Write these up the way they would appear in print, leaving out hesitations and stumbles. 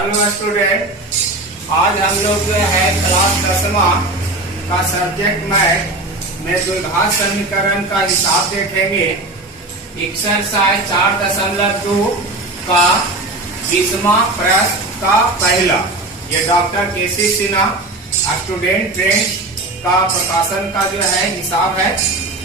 Hello student, आज हम लोग जो है क्लास 10वां का सब्जेक्ट मैथ में द्विघात समीकरण का हिसाब देखेंगे। एक्सरसाइज 4.2 का 20वां प्रश्न का पहला। ये डॉक्टर केसी सिन्हा स्टूडेंट ट्रेंड का प्रकाशन का जो है हिसाब है,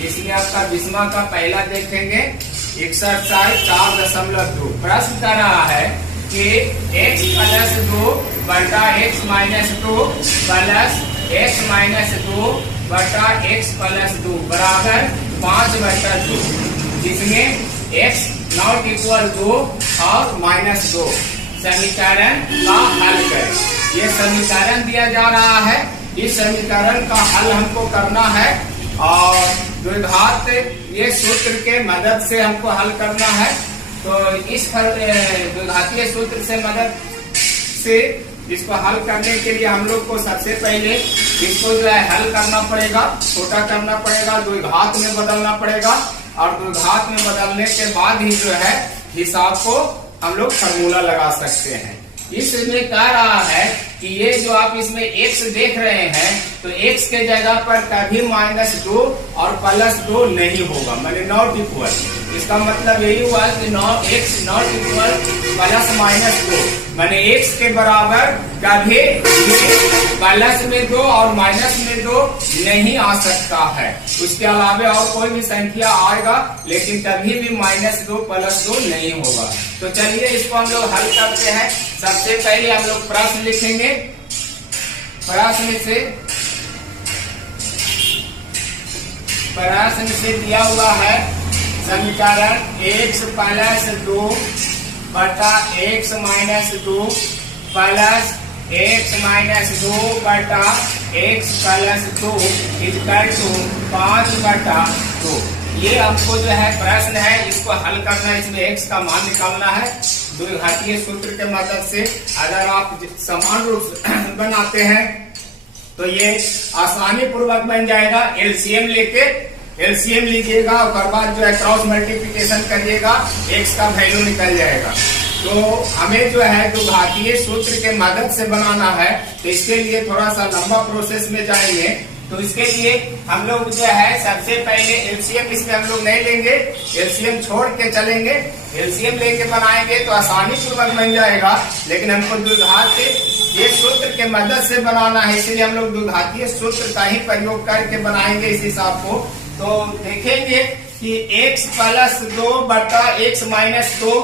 जिसमें आपका 20वां का पहला देखेंगे। एक्सरसाइज 4.2 प्रश्न कर रहा है कि x प्लस 2 बटा x minus 2 plus x minus 2 बटा x प्लस 2 बराबर 5 बटा 2, जिसमें x नॉट इक्वल 2 और माइनस 2 समीकरण का हल करें। ये समीकरण दिया जा रहा है, इस समीकरण का हल हमको करना है और द्विघात ये सूत्र के मदद से हमको हल करना है। तो इस द्विघातीय सूत्र से मदद से इसको हल करने के लिए हम लोग को सबसे पहले इसको जो है हल करना पड़ेगा, छोटा करना पड़ेगा, द्विघात में बदलना पड़ेगा और द्विघात में बदलने के बाद ही जो है हिसाब को हम लोग फार्मूला लगा सकते हैं। इसमें कह रहा है कि ये जो आप इसमें x देख रहे हैं, तो x के जगह पर कभी -2 और +2 नहीं होगा, माने नॉट इक्वल। इसका मतलब यही हुआ कि x नॉट इक्वल +-2, माने x के बराबर कभी प्लस में 2 और माइनस में 2 नहीं आ सकता है। उसके अलावा और कोई भी संख्या आएगा, लेकिन कभी भी -2 +2 नहीं होगा। तो चलिए इसको हम लोग हल करते हैं। सबसे पहले हम लोग प्रश्न लिखेंगे। प्रश्न से दिया हुआ है समीकरण x प्लस 2 बटा x minus 2 plus x minus 2 बटा x प्लस 2 इक्वल टू 5 बटा 2। ये हमको जो है प्रश्न है, इसको हल करना है। इसमें x का मान निकालना है द्विघातीय सूत्र के मदद से। अगर आप समान रूप से बनाते हैं तो ये आसानी पूर्वक बन जाएगा। एलसीएम लीजिएगा और बाद जो है क्रॉस मल्टीप्लिकेशन करिएगा, x का वैल्यू निकल जाएगा। तो हमें जो है द्विघातीय सूत्र के मदद से बनाना है, तो इसके लिए थोड़ा सा लंबा प्रोसेस में जाएंगे। तो इसके लिए हम लोग जो है सबसे पहले एलसीएम इसमें हम लोग नहीं लेंगे, एलसीएम छोड़ के चलेंगे। एलसीएम लेके बनाएंगे तो आसानी पूर्वक बन जाएगा, लेकिन हमको द्विघात ये सूत्र के मदद से बनाना है, इसलिए हम लोग द्विघातीय सूत्र का ही प्रयोग करके बनाएंगे इस हिसाब को। तो देखेंगे कि x प्लस 2 बटा x माइनस 2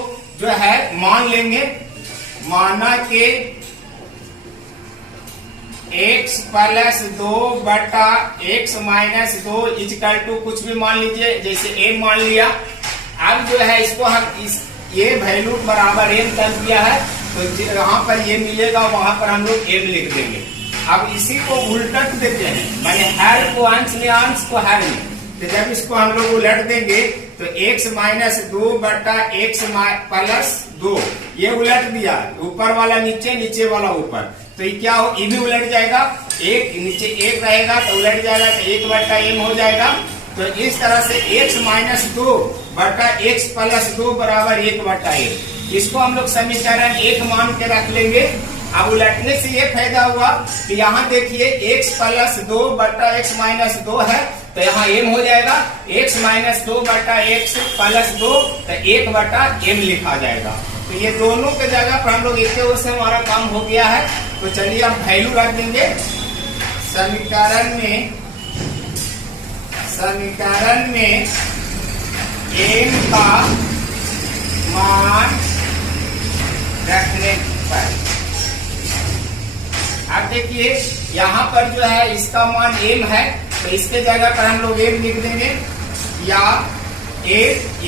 जो है मान लेंगे। माना कि x प्लस 2 बटा x माइनस 2 इक्वल टू कुछ भी मान लीजिए, जैसे m मान लिया। अब जो है इसको हम ये वैल्यू बराबर m कर दिया है, तो यहाँ पर ये मिलेगा, वहां पर हम लोग m लिख देंगे। अब इसी को उलट देते हैं, माने हर को अंश में, अंश को हर में। तो जब इसको हम लोग उलट देंगे तो x माइनस 2 बटा x प्लस 2 ये उलट दिया, ऊपर वाला नीचे, नीचे वाला ऊपर। तो ये क्या हो, ये भी उलट जाएगा, एक नीचे एक रहेगा तो उलट जाएगा, तो 1 बटा m हो जाएगा। तो इस तरह से x माइनस 2 बटा x प्लस 2 बराबर 1 बटा m। इसको हम लोग समीकरण 1 मान के रख लेंगे। अब उलटने से ये फायदा हुआ कि यहाँ देखिए x प्लस 2 बटा x माइनस 2 है, तो यहाँ m हो जाएगा। x माइनस 2 बटा x प्लस 2 तो 1 बटा m लिखा जाएगा। तो ये दोनों के जगह पर हम लोग एक से हमारा काम हो गया है। तो चलिए हम वैल्यू रख देंगे समीकरण में m का मान रखने पर। अब देखिए यहाँ पर जो है इसका मान m है, तो इसके जगह पर हम लोग m लिख देंगे, या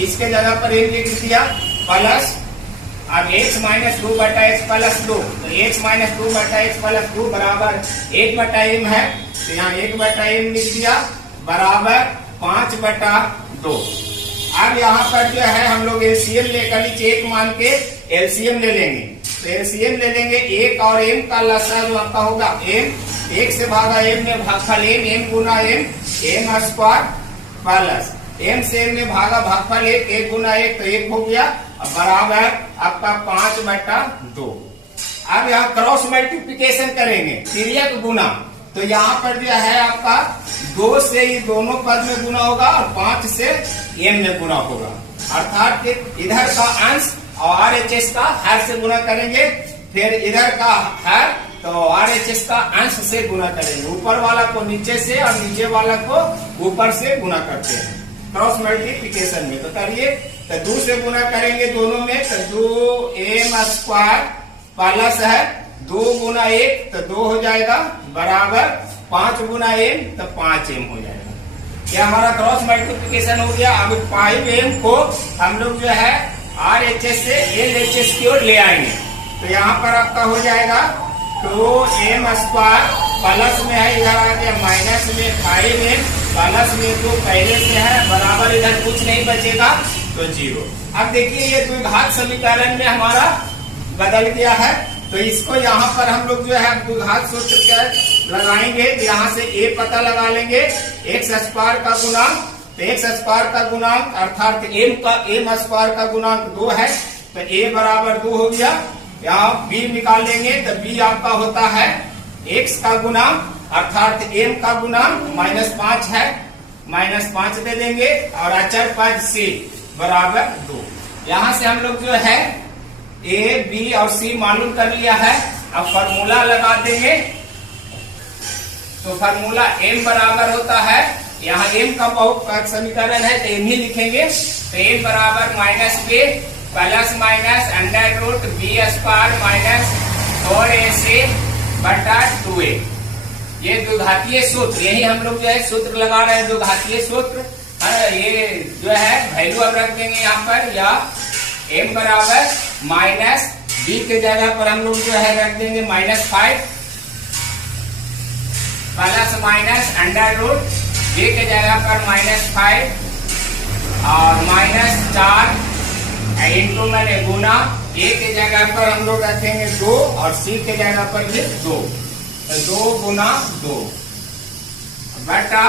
इसके जगह पर m लिख दिया प्लस। अब x माइनस 2 बटा x प्लस 2, तो x माइनस 2 बटा x प्लस 2 बराबर 1 बटा m है, तो यहाँ 1 बटा m लिख दिया बराबर 5 बटा 2। अब यहाँ पर जो है हम लोग एलसीएम लेकर नीचे 1 मान के एलसीएम ले लेंगे। तो एलसीएम ले लेंगे, 1 और m का लसा जो आपका होगा m, 1 से भागा m में भागफल m गुना m स्क्वायर प्लस m से m में भागा भागफल 1 गुना 1 तो 1 हो गया, बराबर आपका 5 बटा 2। अब यहाँ क्रॉस मल्टीप्लिकेशन करेंगे, तिर्यक गुना। तो यहाँ पर जो है आपका 2 से ये दोनों पद में गुना होगा और 5 से m में गुना होगा। अर्थात कि इधर का अंश और RHS का हर से गुना करेंगे, फिर इधर का हर तो RHS का अंश से गुना करेंगे। ऊपर वाला को नीचे से और नीचे वाला को ऊपर से गुना करते हैं क्रॉस मल्टीप्लिकेशन में। तो करिए, तो 2 से गुना करेंगे दोनों में, तो 2m² प्लस है 2 गुना 1 तो 2 हो जाएगा, बराबर 5 गुना m तो 5m हो जाएगा। क्या हमारा क्रॉस मल्टीप्लिकेशन हो गया। अब 5m को हम लोग जो है RHS से LHS की ओर ले आएंगे। तो यहाँ पर आपका हो जाएगा 2m² प्लस में है, इधर आ गया माइनस में 5m, प्लस में 2 पहले से है, बराबर इधर कुछ नहीं बचेगा तो 0। अब देखिए ये द्विघात समीकरण में हमारा बदल गया है। तो इसको यहाँ पर हम लोग जो है द्विघात सूत्र क्या लगाएंगे, तो यहाँ से a पता लगा लेंगे, x² का गुणांक, तो x² का गुणांक अर्थात m² का गुणांक 2 है, तो a बराबर 2 हो गया। यहाँ b निकाल लेंगे, तो b आपका होता है x का गुणांक अर्थात m का गुणांक -5 है, -5 दे देंगे और अचर पद c बराबर 2। यहाँ से हम लोग जो है a, b और c मालूम कर लिया है। अब फॉर्मूला लगा देंगे, तो फॉर्मूला m बराबर होता है, यहाँ m का बहुपद समीकरण है तो m ही लिखेंगे, तो m बराबर -b plus minus √b² minus 4ac बटा 2a। ये द्विघातीय सूत्र, यही हम लोग जो है सूत्र लगा रहे हैं, द्विघातीय सूत्र। ये जो है वैल्यू अब रख देंगे यहाँ पर, या m बराबर -b के जगह पर हम लोग जो है रख देंगे -5 प्लस माइनस √b के जगह पर -5 और -4 इंटू मैंने गुना a के जगह पर हम लोग रखेंगे 2 और c के जगह पर भी 2, तो 2 गुना 2 बटा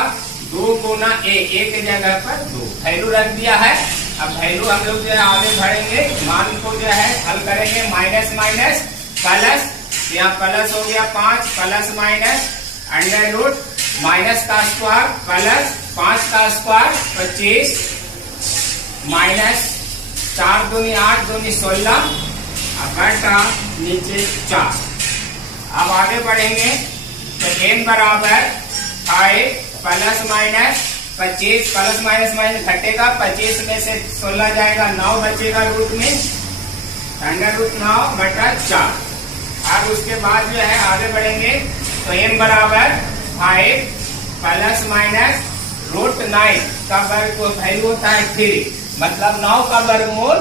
2 गुना a के जगह पर 2 वैल्यू रख दिया है। अब वैल्यू हम लोग जो है आगे बढ़ेंगे, मान को जो है हल करेंगे, माइनस माइनस प्लस, यहाँ प्लस हो गया 5 प्लस माइनस √ माइनस का स्क्वायर प्लस 5 का स्क्वायर 25 माइनस 4 दूनी 8 दूनी 16 बटा नीचे 4। अब आगे बढ़ेंगे, तो m बराबर 5 plus minus 25 plus minus minus घटेगा, 25 में से 16 जाएगा, 9 बचेगा रूट में, √9 बटा 4। अब उसके बाद जो है आगे बढ़ेंगे, तो m बराबर 5 प्लस माइनस √9 का वर्ग वैल्यू होता है 3, मतलब 9 का वर्गमूल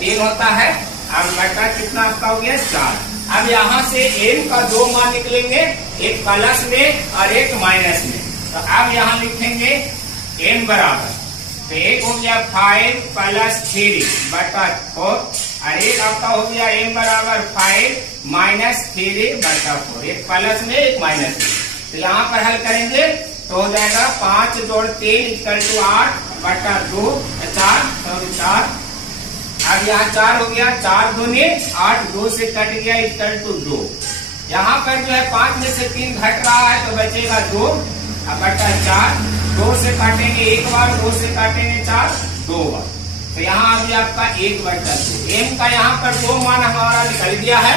3 होता है। अब बटा कितना आपका हो गया 4। अब यहाँ से m का 2 मान निकलेंगे, एक प्लस में और एक माइनस में। तो अब यहाँ लिखेंगे m बराबर, तो एक हो गया 5 प्लस 3 बटा 4 और एक आपका हो गया m बराबर 5 माइनस 3 बटा 4, एक प्लस में एक माइनस में। तो यहाँ पर हल करेंगे तो हो जाएगा 5 जोड़ 3 = 8 बटा 2 4। अब यहाँ 4 हो गया, 4 दूनी 8, 2 से कट गया = 2। यहाँ पर जो है 5 में से 3 घट रहा है तो बचेगा 2 बटा 4, 2 से काटेंगे एक बार, 2 से काटेंगे 4 2 बार, तो यहाँ अभी आपका 1 बटा 2। m का यहाँ पर 2 मान हमारा निकल गया है।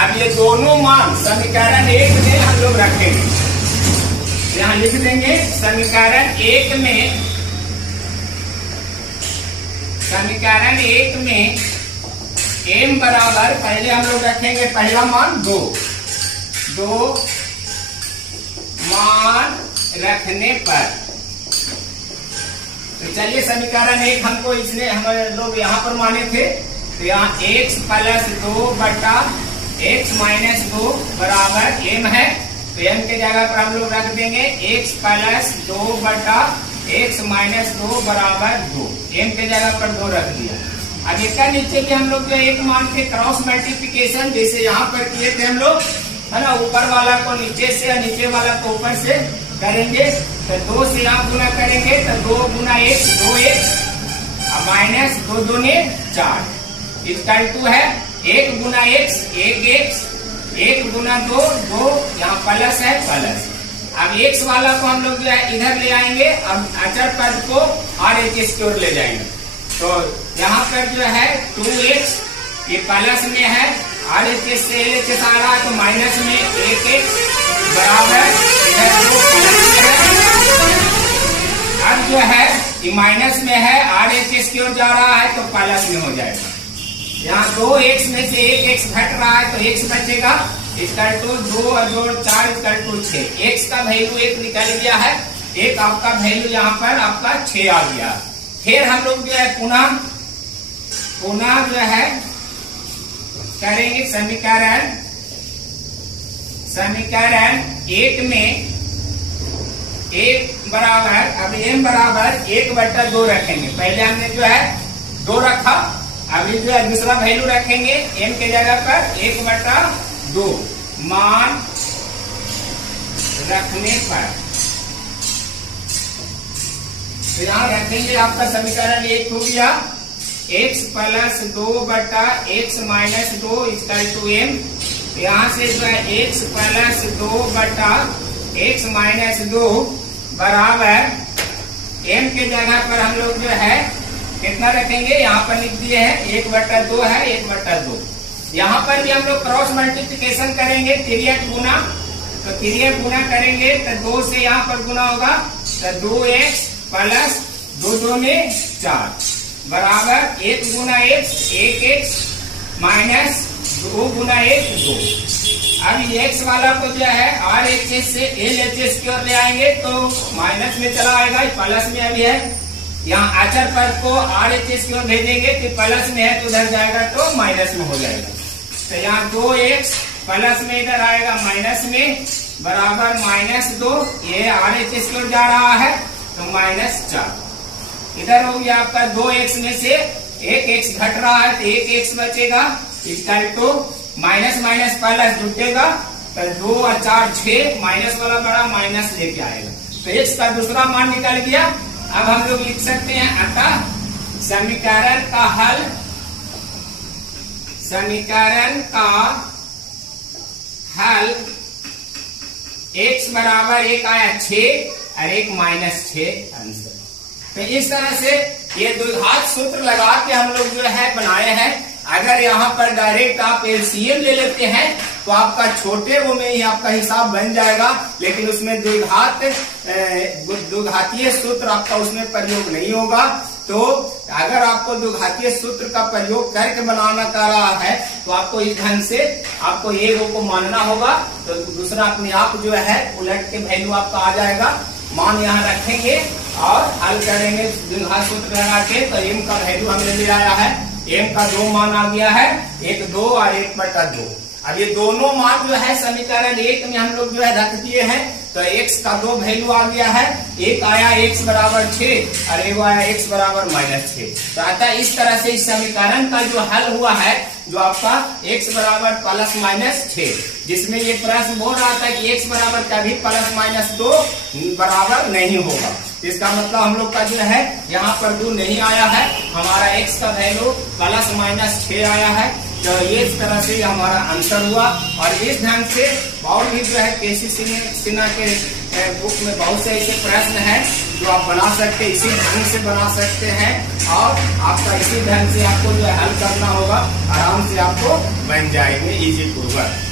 अब ये दोनों मान समीकरण 1 में हम लोग रखेंगे, यहाँ लिख देंगे समीकरण 1 में, समीकरण 1 में m बराबर पहले हम लोग रखेंगे पहला मान 2 मान रखने पर, तो चलिए समीकरण 1 हमको इसने हम लोग यहाँ पर माने थे, तो यहाँ x प्लस 2 बटा x माइनस 2 बराबर m है, तो m के जगह पर हम लोग रख देंगे x प्लस 2 बटा x माइनस 2 बराबर 2, m के जगह पर 2 रख दिया। अब इसका नीचे भी हम लोग जो एक मान के क्रॉस मल्टीप्लिकेशन जैसे यहाँ पर किए थे हम लोग, है ना, ऊपर वाला को नीचे से और नीचे वाला को ऊपर से करेंगे, तो 2 से यहाँ गुना करेंगे तो 2 गुना 1 2x माइनस 2 दूनी 4, इक्वल टू है 1 गुना x, 1x, 1 गुना 2, 2 यहाँ प्लस है प्लस। अब x वाला को हम लोग जो है इधर ले आएंगे, अब अचर पद को RHS की ओर ले जाएंगे। तो यहाँ पर जो है 2x ये प्लस में है, RHS से LHS आ रहा है तो माइनस में 1x बराबर इधर 2 प्लस में है। अब जो है ये माइनस में है, RHS की ओर जा रहा है तो प्लस में हो जाएगा। यहाँ 2x में से 1x घट रहा है तो x बचेगा, इक्वल टू 2 और 2 4 इक्वल टू 6। x का वैल्यू 1 निकल गया है, एक आपका वैल्यू यहाँ पर आपका 6 आ गया। फिर हम लोग जो है पुनः जो है करेंगे समीकरण 1 में 1 बराबर, अब m बराबर 1/2 रखेंगे। पहले हमने जो है 2 रखा, अभी जो है दूसरा वैल्यू रखेंगे m के जगह पर 1/2 मान रखने पर। तो यहाँ रखेंगे आपका समीकरण 1 हो गया, x plus 2/x minus 2 equal to m। यहाँ से जो है x प्लस 2/x माइनस 2 बराबर m के जगह पर हम लोग जो है कितना रखेंगे, यहाँ पर लिख दिए हैं 1/2 है, 1/2। यहाँ पर भी हम लोग क्रॉस मल्टीप्लिकेशन करेंगे, तिर्यक गुना। तो तिर्यक गुना करेंगे तो 2 से यहाँ पर गुना होगा तो 2x प्लस 2 2 में 4 बराबर 1 गुना x 1x माइनस 2 गुना 1 2। अब x वाला को जो है RHS से LHS की ओर ले आएंगे तो माइनस में चला आएगा, प्लस में अभी है। यहाँ अचर पद को RHS की ओर भेजेंगे तो प्लस में है तो उधर जाएगा तो माइनस में हो जाएगा। तो यहाँ 2x प्लस में इधर आएगा माइनस में बराबर -2, ये RHS की ओर जा रहा है तो -4। इधर हो गया आपका 2x में से 1x घट रहा है तो 1x बचेगा, equal to minus minus plus जुटेगा तो 2 और 4 6, माइनस वाला बड़ा माइनस लेके आएगा तो x का दूसरा मान निकल गया। अब हम लोग लिख सकते हैं अतः समीकरण का हल, x बराबर 1 आया 6 और 1 -6 आंसर। तो इस तरह से ये द्विघात सूत्र लगा के हम लोग जो है बनाए हैं। अगर यहाँ पर डायरेक्ट आप LCM ले लेते हैं तो आपका छोटे वो में ही आपका हिसाब बन जाएगा, लेकिन उसमें द्विघातीय सूत्र आपका उसमें प्रयोग नहीं होगा। तो अगर आपको द्विघातीय सूत्र का प्रयोग करके बनाना कर रहा है तो आपको इस ढंग से आपको ये को मानना होगा, तो दूसरा अपने आप जो है उलट के वैल्यू आपका आ जाएगा। मान यहाँ रखेंगे और हल करेंगे द्विघात सूत्र लगा के। तो m का वैल्यू हमने ले आया है, m का 2 मान आ गया है, 1 2 और 1/2। अब ये दोनों मान जो है समीकरण 1 में हम लोग जो है रख दिए हैं तो x का 2 वैल्यू आ गया है, एक आया x बराबर 6 और एक आया x बराबर -6। तो अतः इस तरह से इस समीकरण का जो हल हुआ है जो आपका x बराबर +-6, जिसमें ये प्रश्न बोल रहा था कि x बराबर कभी +-2 बराबर नहीं होगा। इसका मतलब हम लोग का जो है यहाँ पर 2 नहीं आया है, हमारा x का वैल्यू +-6 आया है। तो ये इस तरह से हमारा आंसर हुआ। और इस ढंग से और भी जो है केसी सिन्हा के बुक में बहुत से ऐसे प्रश्न हैं जो आप बना सकते हैं, इसी ढंग से बना सकते हैं और आपका इसी ढंग से आपको जो है हल करना होगा, आराम से आपको बन जाएंगे इजी पूर्वक।